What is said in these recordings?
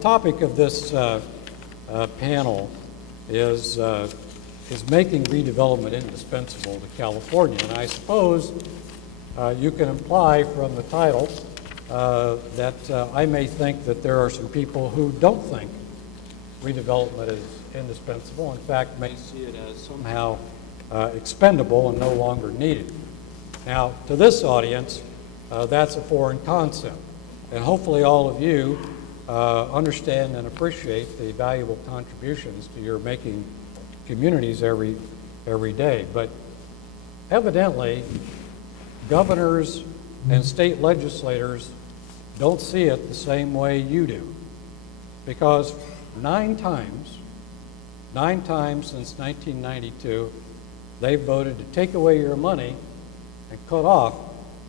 Topic of this panel is making redevelopment indispensable to California. And I suppose you can imply from the title that I may think that there are some people who don't think redevelopment is indispensable. In fact, may see it as somehow expendable and no longer needed. Now, to this audience, that's a foreign concept. And hopefully all of you understand and appreciate the valuable contributions to your making communities every day. But evidently, governors and state legislators don't see it the same way you do. Because nine times since 1992, they've voted to take away your money and cut off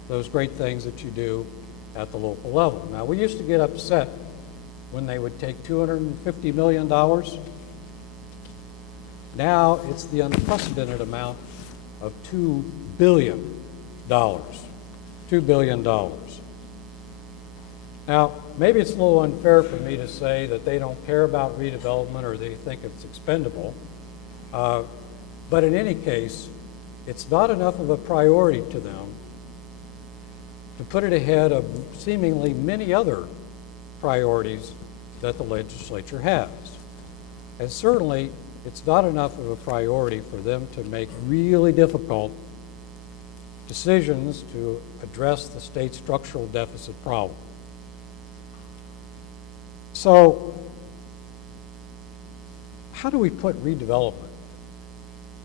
those great things that you do at the local level. Now, we used to get upset when they would take $250 million. Now it's the unprecedented amount of $2 billion. $2 billion. Now, maybe it's a little unfair for me to say that they don't care about redevelopment or they think it's expendable. But in any case, it's not enough of a priority to them to put it ahead of seemingly many other priorities that the legislature has. And certainly, it's not enough of a priority for them to make really difficult decisions to address the state's structural deficit problem. So, how do we put redevelopment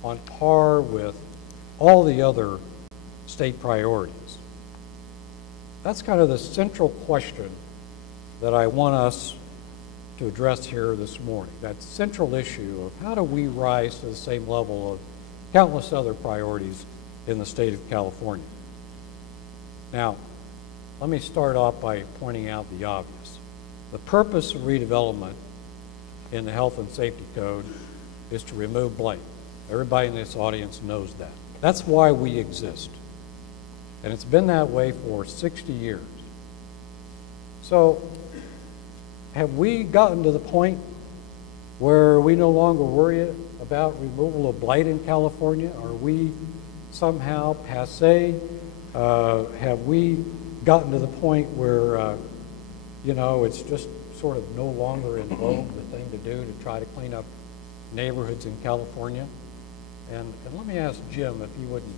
on par with all the other state priorities? That's kind of the central question that I want us to address here this morning. That central issue of how do we rise to the same level of countless other priorities in the state of California. Now, let me start off by pointing out the obvious. The purpose of redevelopment in the Health and Safety Code is to remove blight. Everybody in this audience knows that. That's why we exist. And it's been that way for 60 years. So, have we gotten to the point where we no longer worry about removal of blight in California? Are we somehow passé? Have we gotten to the point where, it's just sort of no longer in vogue, the thing to do to try to clean up neighborhoods in California? And let me ask Jim if he wouldn't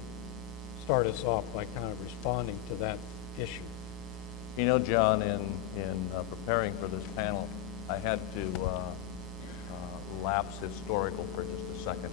start us off by kind of responding to that issue. You know, John, in preparing for this panel, I had to lapse historical for just a second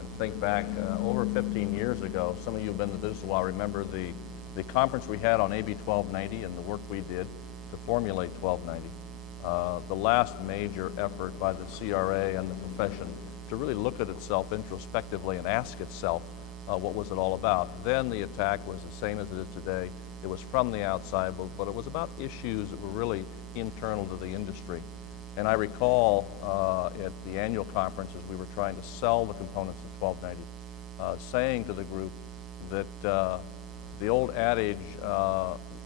and think back over 15 years ago. Some of you have been in the business a while. Remember the conference we had on AB 1290 and the work we did to formulate 1290. The last major effort by the CRA and the profession to really look at itself introspectively and ask itself what was it all about. Then the attack was the same as it is today. It was from the outside, but it was about issues that were really internal to the industry. And I recall at the annual conference as we were trying to sell the components of 1290, saying to the group that the old adage,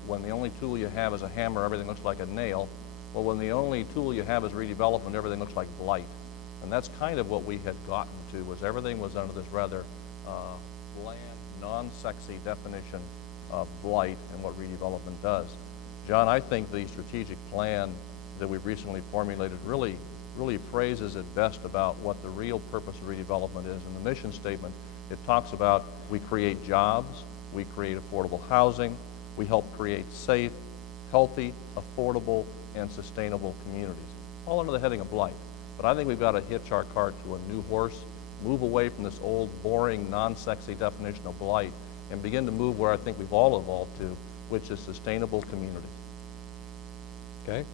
when the only tool you have is a hammer, everything looks like a nail. Well, when the only tool you have is redevelopment, everything looks like blight. And that's kind of what we had gotten to, was everything was under this rather bland, non-sexy definition of blight and what redevelopment does. John, I think the strategic plan that we've recently formulated really phrases it best about what the real purpose of redevelopment is. In the mission statement, it talks about we create jobs, we create affordable housing, we help create safe, healthy, affordable, and sustainable communities, all under the heading of blight. But I think we've got to hitch our cart to a new horse, move away from this old, boring, non-sexy definition of blight, and begin to move where I think we've all evolved to, which is sustainable communities. Okay.